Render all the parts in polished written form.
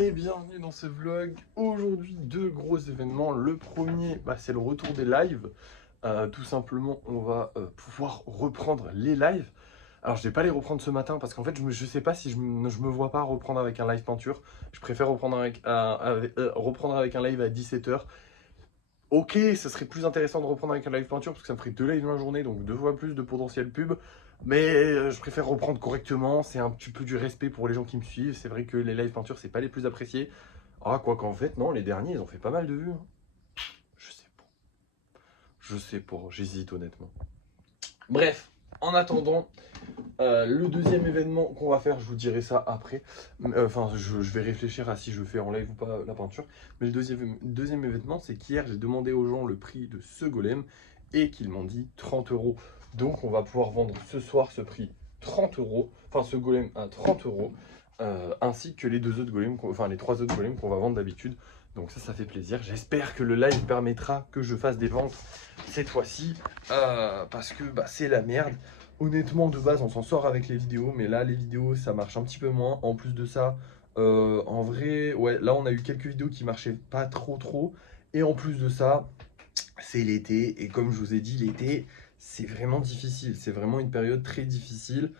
Et bienvenue dans ce vlog. Aujourd'hui, deux gros événements. Le premier, c'est le retour des lives. Tout simplement, on va pouvoir reprendre les lives. Alors, je vais pas les reprendre ce matin parce qu'en fait, je sais pas si je me vois pas reprendre avec un live peinture. Je préfère reprendre avec un live à 17 h. Ok, ça serait plus intéressant de reprendre avec un live peinture parce que ça me ferait deux lives dans la journée, donc deux fois plus de potentiel pub. Mais je préfère reprendre correctement, c'est un petit peu du respect pour les gens qui me suivent. C'est vrai que les live peinture, c'est pas les plus appréciés. Ah, quoi qu'en fait, non, les derniers, ils ont fait pas mal de vues, hein. Je sais pas. Je sais pas, j'hésite honnêtement. Bref, en attendant, le deuxième événement qu'on va faire, je vous dirai ça après. Enfin, je vais réfléchir à si je fais en live ou pas la peinture. Mais le deuxième événement, c'est qu'hier, j'ai demandé aux gens le prix de ce golem et qu'ils m'ont dit 30 euros. Donc, on va pouvoir vendre ce soir ce prix 30 euros, enfin ce golem à 30 euros, ainsi que les deux autres golems, enfin les trois autres golems qu'on va vendre d'habitude. Donc ça fait plaisir. J'espère que le live permettra que je fasse des ventes cette fois-ci, parce que c'est la merde. Honnêtement, de base, on s'en sort avec les vidéos, mais là, les vidéos, ça marche un petit peu moins. En plus de ça, en vrai, ouais, là, on a eu quelques vidéos qui marchaient pas trop. Et en plus de ça, c'est l'été. Et comme je vous ai dit, l'été, c'est vraiment difficile. C'est vraiment une période très difficile.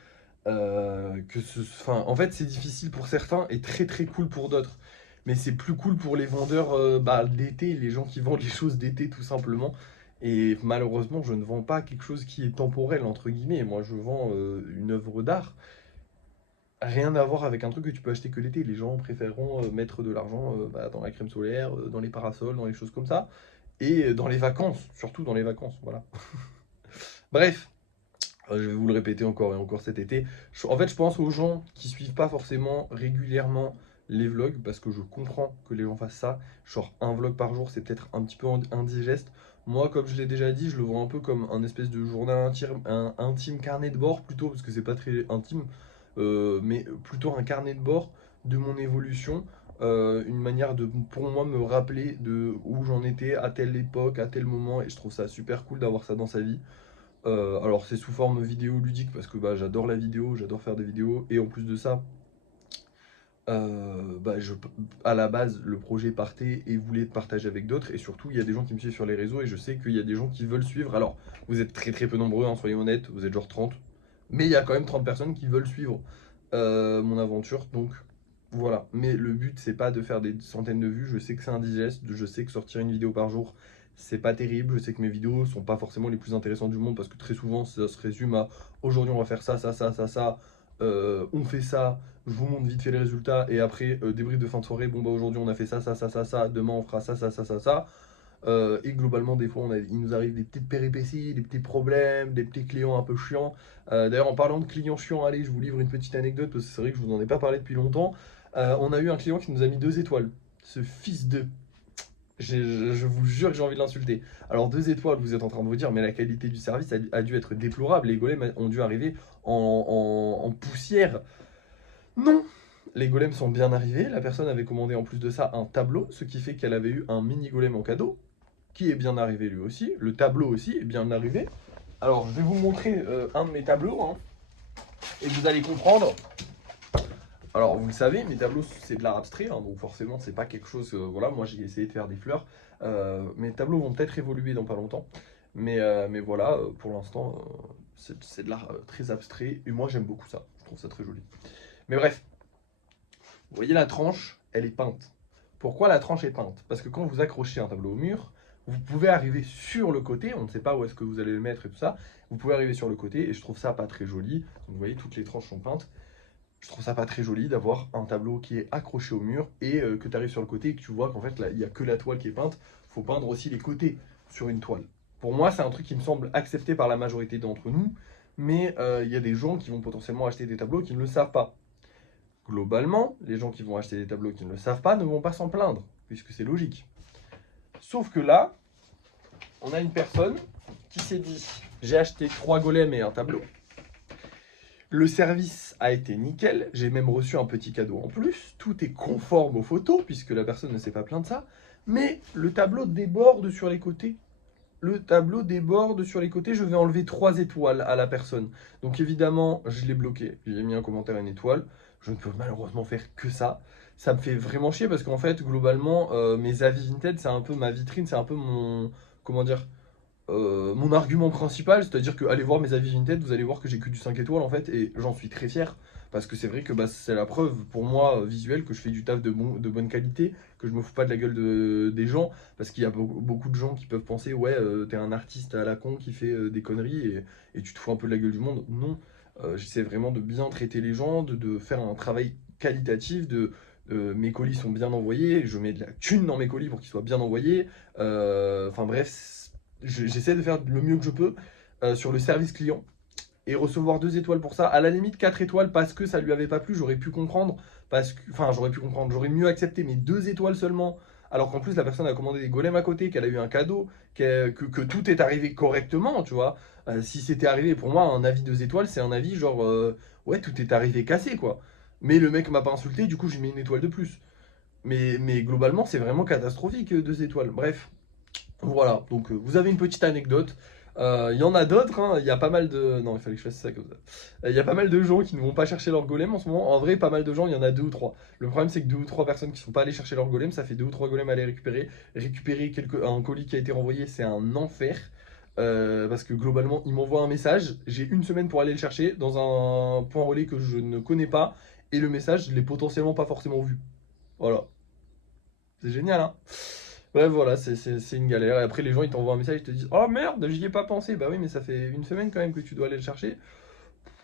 En fait, c'est difficile pour certains et très cool pour d'autres. Mais c'est plus cool pour les vendeurs d'été, les gens qui vendent les choses d'été tout simplement. Et malheureusement, je ne vends pas quelque chose qui est temporel, entre guillemets. Moi, je vends une œuvre d'art. Rien à voir avec un truc que tu peux acheter que l'été. Les gens préféreront mettre de l'argent dans la crème solaire, dans les parasols, dans les choses comme ça. Et dans les vacances, surtout dans les vacances, voilà. Bref, je vais vous le répéter encore et encore cet été. En fait, je pense aux gens qui suivent pas forcément régulièrement les vlogs parce que je comprends que les gens fassent ça. Genre un vlog par jour, c'est peut-être un petit peu indigeste. Moi, comme je l'ai déjà dit, je le vois un peu comme un espèce de journal intime, un intime carnet de bord plutôt, parce que c'est pas très intime, mais plutôt un carnet de bord de mon évolution. Une manière de, pour moi, me rappeler de où j'en étais à telle époque, à tel moment, et je trouve ça super cool d'avoir ça dans sa vie. Alors c'est sous forme vidéo ludique parce que j'adore la vidéo, j'adore faire des vidéos et en plus de ça, euh, bah, je, à la base le projet partait et voulait être partagé avec d'autres et surtout il y a des gens qui me suivent sur les réseaux et je sais qu'il y a des gens qui veulent suivre. Alors vous êtes très peu nombreux, hein, soyons honnêtes, vous êtes genre 30, mais il y a quand même 30 personnes qui veulent suivre mon aventure, donc voilà. Mais le but c'est pas de faire des centaines de vues, je sais que c'est indigeste, je sais que sortir une vidéo par jour c'est pas terrible, je sais que mes vidéos sont pas forcément les plus intéressantes du monde parce que très souvent ça se résume à aujourd'hui on va faire ça, on fait ça, je vous montre vite fait les résultats et après débrief de fin de soirée, bon aujourd'hui on a fait ça, demain on fera ça. Et globalement des fois il nous arrive des petites péripéties, des petits problèmes, des petits clients un peu chiants. D'ailleurs en parlant de clients chiants, allez je vous livre une petite anecdote parce que c'est vrai que je vous en ai pas parlé depuis longtemps. On a eu un client qui nous a mis 2 étoiles, ce fils de... Je vous jure que j'ai envie de l'insulter. Alors 2 étoiles, vous êtes en train de vous dire, mais la qualité du service a dû être déplorable. Les golems ont dû arriver en poussière. Non, les golems sont bien arrivés. La personne avait commandé en plus de ça un tableau, ce qui fait qu'elle avait eu un mini golem en cadeau, qui est bien arrivé lui aussi. Le tableau aussi est bien arrivé. Alors je vais vous montrer un de mes tableaux, hein, et vous allez comprendre. Alors vous le savez, mes tableaux c'est de l'art abstrait, hein, donc forcément c'est pas quelque chose. Voilà, moi j'ai essayé de faire des fleurs. Mes tableaux vont peut-être évoluer dans pas longtemps, mais voilà, pour l'instant c'est de l'art très abstrait et moi j'aime beaucoup ça. Je trouve ça très joli. Mais bref, vous voyez la tranche, elle est peinte. Pourquoi la tranche est peinte? Parce que quand vous accrochez un tableau au mur, vous pouvez arriver sur le côté, on ne sait pas où est-ce que vous allez le mettre et tout ça, vous pouvez arriver sur le côté et je trouve ça pas très joli. Donc vous voyez, toutes les tranches sont peintes. Je trouve ça pas très joli d'avoir un tableau qui est accroché au mur et que tu arrives sur le côté et que tu vois qu'en fait là, il n'y a que la toile qui est peinte. Il faut peindre aussi les côtés sur une toile. Pour moi, c'est un truc qui me semble accepté par la majorité d'entre nous, mais il y a des gens qui vont potentiellement acheter des tableaux qui ne le savent pas. Globalement, les gens qui vont acheter des tableaux qui ne le savent pas ne vont pas s'en plaindre, puisque c'est logique. Sauf que là, on a une personne qui s'est dit, j'ai acheté 3 golems et un tableau. Le service a été nickel, j'ai même reçu un petit cadeau en plus, tout est conforme aux photos, puisque la personne ne s'est pas plainte de ça, mais le tableau déborde sur les côtés. Le tableau déborde sur les côtés, je vais enlever 3 étoiles à la personne. Donc évidemment, je l'ai bloqué, j'ai mis un commentaire, une étoile. Je ne peux malheureusement faire que ça. ça me fait vraiment chier parce qu'en fait, globalement, mes avis Vinted, c'est un peu ma vitrine, c'est un peu mon, comment dire, mon argument principal, c'est-à-dire que allez voir mes avis Vinted, vous allez voir que j'ai que du 5 étoiles en fait, et j'en suis très fier, parce que c'est vrai que bah, c'est la preuve pour moi visuelle que je fais du taf de bonne qualité, que je me fous pas de la gueule des gens, parce qu'il y a beaucoup de gens qui peuvent penser, ouais, t'es un artiste à la con qui fait des conneries, et tu te fous un peu de la gueule du monde. Non, j'essaie vraiment de bien traiter les gens, de faire un travail qualitatif, mes colis sont bien envoyés, je mets de la thune dans mes colis pour qu'ils soient bien envoyés, enfin bref, j'essaie de faire le mieux que je peux sur le service client et recevoir 2 étoiles pour ça. À la limite 4 étoiles parce que ça lui avait pas plu, j'aurais pu comprendre, enfin j'aurais pu comprendre, j'aurais mieux accepté, mais 2 étoiles seulement. Alors qu'en plus la personne a commandé des golems à côté, qu'elle a eu un cadeau, que tout est arrivé correctement, tu vois. Si c'était arrivé pour moi un avis 2 étoiles, c'est un avis genre ouais tout est arrivé cassé quoi. Mais le mec m'a pas insulté, du coup je mets une étoile de plus. Mais globalement c'est vraiment catastrophique 2 étoiles. Bref, voilà, donc vous avez une petite anecdote. Il y en a d'autres, hein. Il y a pas mal de... Non, il fallait que je fasse ça comme ça. Il y a pas mal de gens qui ne vont pas chercher leur golem en ce moment. En vrai, pas mal de gens, il y en a 2 ou 3. Le problème, c'est que 2 ou 3 personnes qui sont pas allées chercher leur golem, ça fait 2 ou 3 golems à aller récupérer. Récupérer un colis qui a été renvoyé, c'est un enfer. Parce que globalement, ils m'envoient un message. J'ai une semaine pour aller le chercher dans un point relais que je ne connais pas. Et le message, je l'ai potentiellement pas forcément vu. Voilà. C'est génial, hein? Ouais, voilà, c'est une galère. Et après, les gens, ils t'envoient un message, ils te disent: oh merde, j'y ai pas pensé. Bah oui, mais ça fait une semaine quand même que tu dois aller le chercher.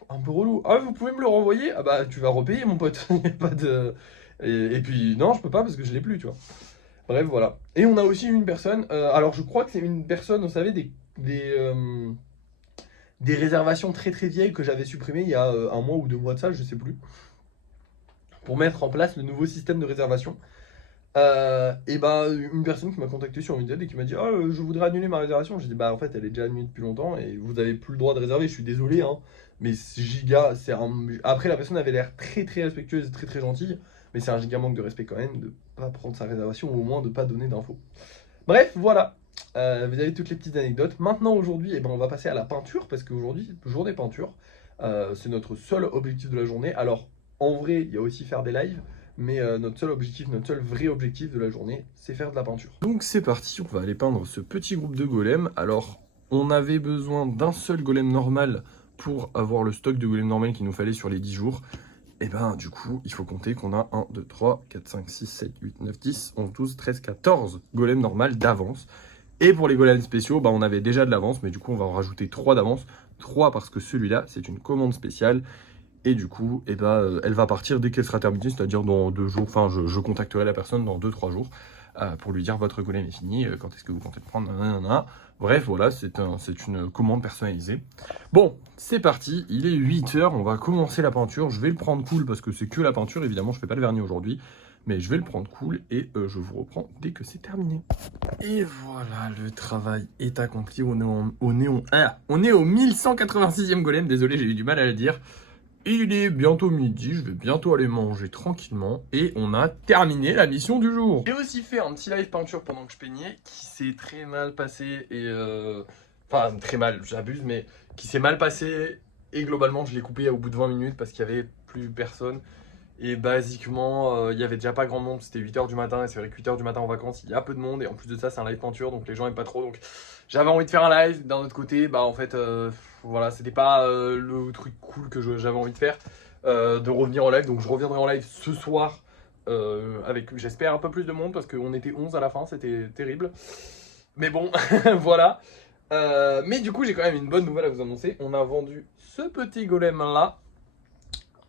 Un peu relou. Ah, vous pouvez me le renvoyer? Ah bah, tu vas repayer, mon pote. Y a pas de... et puis, non, je peux pas parce que je l'ai plus, tu vois. Bref, voilà. Et on a aussi une personne. Alors, je crois que c'est une personne, vous savez, des réservations très très vieilles que j'avais supprimées il y a 1 mois ou 2 mois de ça, je sais plus. Pour mettre en place le nouveau système de réservation. Et bah, une personne qui m'a contacté sur Vinted et qui m'a dit: ah, je voudrais annuler ma réservation. J'ai dit: bah, en fait, elle est déjà annulée depuis longtemps et vous avez plus le droit de réserver. Je suis désolé, hein, mais giga, c'est un. Après, la personne avait l'air très très respectueuse, très très gentille, mais c'est un giga manque de respect quand même de pas prendre sa réservation ou au moins de pas donner d'infos. Bref, voilà. Vous avez toutes les petites anecdotes. Maintenant, aujourd'hui, eh ben, on va passer à la peinture parce qu'aujourd'hui, journée peinture. C'est notre seul objectif de la journée. Alors, en vrai, il y a aussi faire des lives. Mais notre seul objectif, notre seul vrai objectif de la journée, c'est faire de la peinture. Donc c'est parti, on va aller peindre ce petit groupe de golems. Alors, on avait besoin d'un seul golem normal pour avoir le stock de golems normal qu'il nous fallait sur les 10 jours. Et ben du coup, il faut compter qu'on a 1, 2, 3, 4, 5, 6, 7, 8, 9, 10, 11, 12, 13, 14 golems normales d'avance. Et pour les golems spéciaux, bah, on avait déjà de l'avance, mais du coup on va en rajouter 3 d'avance. 3 parce que celui-là, c'est une commande spéciale. Et du coup, eh ben, elle va partir dès qu'elle sera terminée, c'est-à-dire dans 2 jours. Enfin, je contacterai la personne dans 2-3 jours pour lui dire: votre golem est fini, quand est-ce que vous comptez le prendre, nanana. Bref, voilà, c'est une commande personnalisée. Bon, c'est parti, il est 8h, on va commencer la peinture. Je vais le prendre cool parce que c'est que la peinture, évidemment, je ne fais pas le vernis aujourd'hui. Mais je vais le prendre cool et je vous reprends dès que c'est terminé. Et voilà, le travail est accompli. On est au 1186e golem, désolé, j'ai eu du mal à le dire. Il est bientôt midi, je vais bientôt aller manger tranquillement et on a terminé la mission du jour. J'ai aussi fait un petit live peinture pendant que je peignais qui s'est très mal passé et enfin très mal, j'abuse, mais qui s'est mal passé et globalement je l'ai coupé au bout de 20 minutes parce qu'il n'y avait plus personne. Et basiquement, il y avait déjà pas grand monde, c'était 8h du matin, et c'est vrai que 8h du matin en vacances, il y a peu de monde, et en plus de ça, c'est un live peinture, donc les gens aiment pas trop, donc j'avais envie de faire un live. D'un autre côté, bah en fait, voilà, c'était pas le truc cool que j'avais envie de faire, de revenir en live, donc je reviendrai en live ce soir, avec, j'espère, un peu plus de monde, parce qu'on était 11 à la fin, c'était terrible. Mais bon, voilà. Mais du coup, j'ai quand même une bonne nouvelle à vous annoncer, on a vendu ce petit golem là.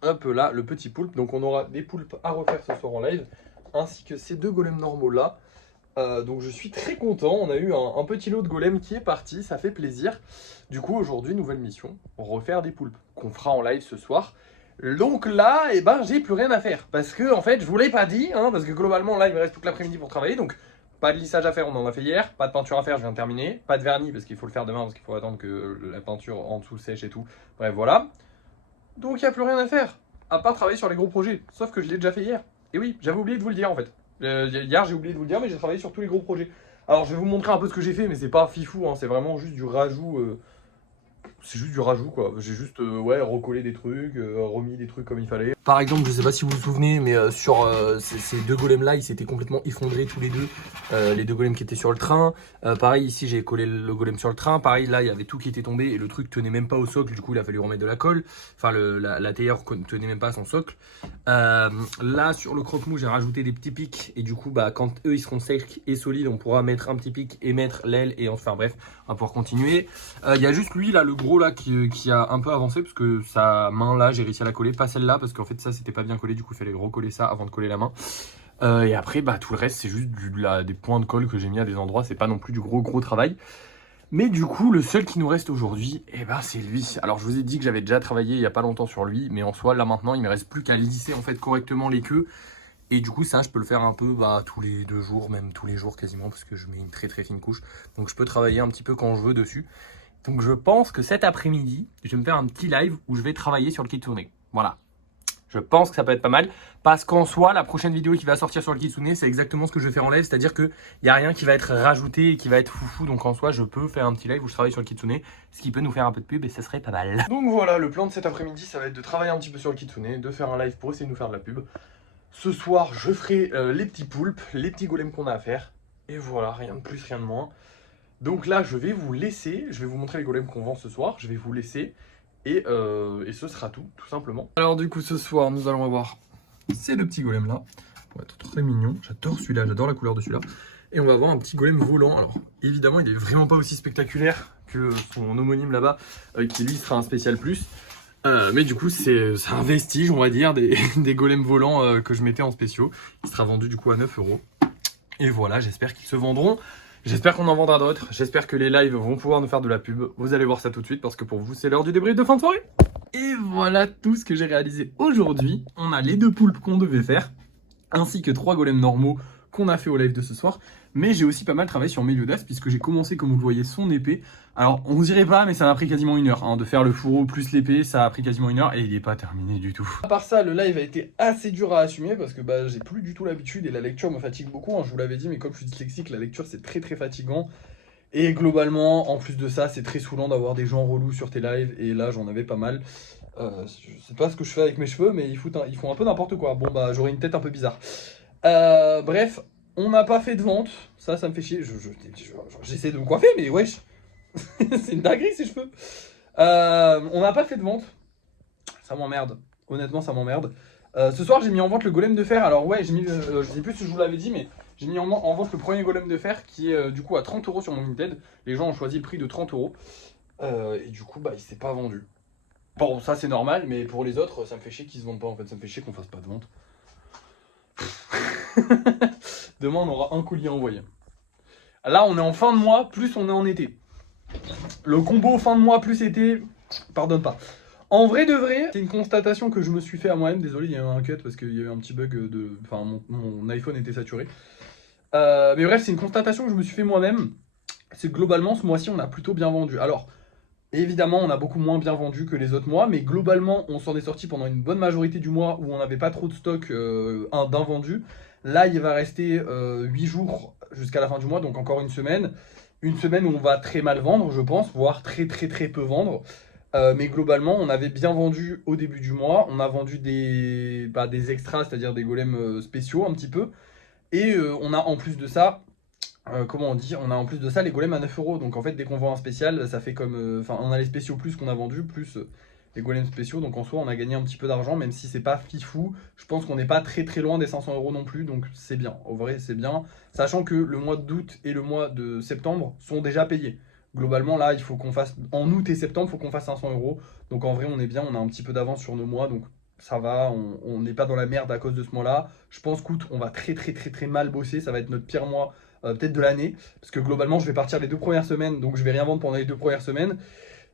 Hop là, le petit poulpe. Donc on aura des poulpes à refaire ce soir en live, ainsi que ces 2 golems normaux là. Donc je suis très content, on a eu un petit lot de golems qui est parti, ça fait plaisir. Du coup aujourd'hui, nouvelle mission, refaire des poulpes, qu'on fera en live ce soir. Donc là, eh ben, j'ai plus rien à faire, parce que en fait, je vous l'ai pas dit, hein, parce que globalement là, il me reste toute l'après-midi pour travailler, donc pas de lissage à faire, on en a fait hier, pas de peinture à faire, je viens de terminer, pas de vernis, parce qu'il faut le faire demain, parce qu'il faut attendre que la peinture en dessous sèche et tout. Bref, voilà. Donc il n'y a plus rien à faire, à part travailler sur les gros projets. Sauf que je l'ai déjà fait hier. Et oui, j'avais oublié de vous le dire en fait. Hier j'ai oublié de vous le dire, mais j'ai travaillé sur tous les gros projets. Alors je vais vous montrer un peu ce que j'ai fait, mais c'est pas fifou, hein, c'est vraiment juste du rajout c'est juste du rajout quoi. J'ai juste ouais, recollé des trucs, remis des trucs comme il fallait. Par exemple, je sais pas si vous vous souvenez, mais sur ces deux golems là, ils s'étaient complètement effondrés tous les deux. Les deux golems qui étaient sur le train. Pareil, ici j'ai collé le golem sur le train. Pareil, là il y avait tout qui était tombé et le truc tenait même pas au socle. Du coup, il a fallu remettre de la colle. Enfin, la théière tenait même pas à son socle. Là, sur le croque-mou, j'ai rajouté des petits pics. Et du coup, bah, quand eux ils seront secs et solides, on pourra mettre un petit pic et mettre l'aile. Et enfin, bref, on va pouvoir continuer. Il y a juste lui, là, le gros là, qui a un peu avancé parce que sa main là, j'ai réussi à la coller. Pas celle-là parce qu'en fait, ça c'était pas bien collé. Du coup, il fallait recoller ça avant de coller la main. Et après, bah, tout le reste, c'est juste des points de colle que j'ai mis à des endroits. C'est pas non plus du gros travail. Mais du coup, le seul qui nous reste aujourd'hui, eh ben, c'est lui. Alors, je vous ai dit que j'avais déjà travaillé il y a pas longtemps sur lui, mais en soi, là maintenant, il me reste plus qu'à lisser en fait correctement les queues. Et du coup, ça, je peux le faire un peu bah, tous les 2 jours, même tous les jours quasiment, parce que je mets une très fine couche. Donc, je peux travailler un petit peu quand je veux dessus. Donc, je pense que cet après-midi, je vais me faire un petit live où je vais travailler sur le kitsune. Voilà. Je pense que ça peut être pas mal parce qu'en soi, la prochaine vidéo qui va sortir sur le kitsune, c'est exactement ce que je vais faire en live. C'est-à-dire qu'il n'y a rien qui va être rajouté et qui va être foufou. Donc en soi, je peux faire un petit live où je travaille sur le kitsune, ce qui peut nous faire un peu de pub et ce serait pas mal. Donc voilà, le plan de cet après-midi, ça va être de travailler un petit peu sur le kitsune, de faire un live pour essayer de nous faire de la pub. Ce soir, je ferai les petits poulpes, les petits golems qu'on a à faire. Et voilà, rien de plus, rien de moins. Donc là, je vais vous laisser. Je vais vous montrer les golems qu'on vend ce soir. Je vais vous laisser. Et ce sera tout simplement. Alors du coup, ce soir, nous allons avoir ces deux petits golems là. On va être très mignon. J'adore celui-là, j'adore la couleur de celui-là. Et on va avoir un petit golem volant. Alors évidemment, il est vraiment pas aussi spectaculaire que son homonyme là-bas, qui lui sera un spécial plus. Mais du coup, c'est un vestige, on va dire, des golems volants que je mettais en spéciaux. Il sera vendu du coup à 9 €. Et voilà, j'espère qu'ils se vendront. J'espère qu'on en vendra d'autres. J'espère que les lives vont pouvoir nous faire de la pub. Vous allez voir ça tout de suite parce que pour vous, c'est l'heure du débrief de fin de soirée. Et voilà tout ce que j'ai réalisé aujourd'hui. On a les 2 poulpes qu'on devait faire, ainsi que 3 golems normaux qu'on a fait au live de ce soir. Mais j'ai aussi pas mal travaillé sur Meliodas puisque j'ai commencé, comme vous le voyez, son épée. Alors, on dirait pas, mais ça m'a pris quasiment 1 heure. Hein, de faire le fourreau plus l'épée, ça a pris quasiment 1 heure et il n'est pas terminé du tout. À part ça, le live a été assez dur à assumer parce que bah, j'ai plus du tout l'habitude et la lecture me fatigue beaucoup. Hein, je vous l'avais dit, mais comme je suis dyslexique, la lecture c'est très fatigant. Et globalement, en plus de ça, c'est très saoulant d'avoir des gens relous sur tes lives. Et là, j'en avais pas mal. Je sais pas ce que je fais avec mes cheveux, mais ils font un peu n'importe quoi. Bon, bah, j'aurais une tête un peu bizarre. Bref, on n'a pas fait de vente. Ça me fait chier. J'essaie de me coiffer, mais wesh. C'est une dinguerie ces cheveux. On n'a pas fait de vente. Ça m'emmerde. Honnêtement, ça m'emmerde. Ce soir, j'ai mis en vente le golem de fer. Alors, ouais, je sais plus si je vous l'avais dit, mais j'ai mis en vente le premier golem de fer qui est du coup à 30 € sur mon Vinted. Les gens ont choisi le prix de 30 €. Et du coup, bah, il s'est pas vendu. Bon, ça c'est normal, mais pour les autres, ça me fait chier qu'ils se vendent pas en fait. Ça me fait chier qu'on fasse pas de vente. Demain, on aura un colis à envoyer. Là, on est en fin de mois, plus on est en été. Le combo fin de mois plus été, pardonne pas. En vrai de vrai, c'est une constatation que je me suis fait à moi-même. Désolé, il y a eu un cut parce qu'il y a eu un petit bug de... Enfin, mon iPhone était saturé. Mais bref, c'est une constatation que je me suis fait moi-même. C'est que globalement, ce mois-ci, on a plutôt bien vendu. Alors, évidemment, on a beaucoup moins bien vendu que les autres mois, mais globalement, on s'en est sorti pendant une bonne majorité du mois où on n'avait pas trop de stock d'invendus. Là, il va rester 8 jours jusqu'à la fin du mois, donc encore une semaine. Une semaine où on va très mal vendre, je pense, voire très peu vendre. Mais globalement, on avait bien vendu au début du mois. On a vendu des extras, c'est-à-dire des golems spéciaux un petit peu. Et on a en plus de ça, comment on dit, on a en plus de ça les golems à 9 €. Donc en fait, dès qu'on vend un spécial, ça fait comme. Enfin, on a les spéciaux plus qu'on a vendu, plus les golems spéciaux. Donc en soi, on a gagné un petit peu d'argent, même si c'est pas fifou. Je pense qu'on n'est pas très loin des 500 € non plus. Donc c'est bien. Au vrai, c'est bien. Sachant que le mois d'août et le mois de septembre sont déjà payés. Globalement, là, il faut qu'on fasse. En août et septembre, il faut qu'on fasse 500 €. Donc en vrai, on est bien. On a un petit peu d'avance sur nos mois. Donc ça va, on n'est pas dans la merde à cause de ce mois-là. Je pense qu'août, on va très mal bosser. Ça va être notre pire mois peut-être de l'année. Parce que globalement, je vais partir les 2 premières semaines. Donc je vais rien vendre pendant les 2 premières semaines.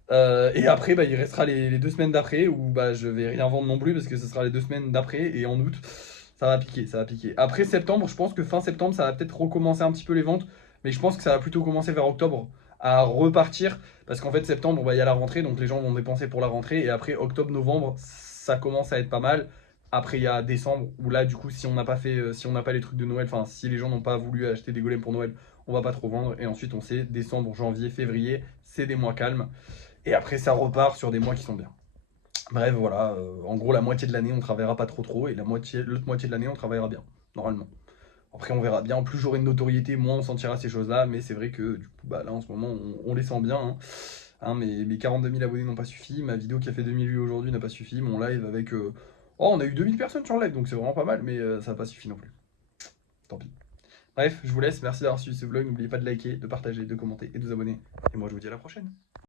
Et après, bah, il restera les 2 semaines d'après où bah, je vais rien vendre non plus parce que ce sera les 2 semaines d'après. Et en août, ça va piquer, ça va piquer. Après septembre, je pense que fin septembre, ça va peut-être recommencer un petit peu les ventes. Mais je pense que ça va plutôt commencer vers octobre à repartir. Parce qu'en fait, septembre, bah, il y a la rentrée. Donc les gens vont dépenser pour la rentrée. Et après, octobre, novembre, ça commence à être pas mal. Après, il y a décembre où là, du coup, si on n'a pas fait, si on n'a pas les trucs de Noël, enfin, si les gens n'ont pas voulu acheter des golems pour Noël, on va pas trop vendre. Et ensuite, on sait, décembre, janvier, février, c'est des mois calmes. Et après, ça repart sur des mois qui sont bien. Bref, voilà, en gros, la moitié de l'année, on travaillera pas trop, et l'autre moitié de l'année, on travaillera bien, normalement. Après, on verra bien. Plus j'aurai de notoriété, moins on sentira ces choses-là. Mais c'est vrai que, du coup, bah, là, en ce moment, on les sent bien, hein. Hein, mes 42 000 abonnés n'ont pas suffi. Ma vidéo qui a fait 2000 vues aujourd'hui n'a pas suffi. Mon live avec. Oh, on a eu 2000 personnes sur le live, donc c'est vraiment pas mal, mais ça n'a pas suffi non plus. Tant pis. Bref, je vous laisse. Merci d'avoir suivi ce vlog. N'oubliez pas de liker, de partager, de commenter et de vous abonner. Et moi, je vous dis à la prochaine.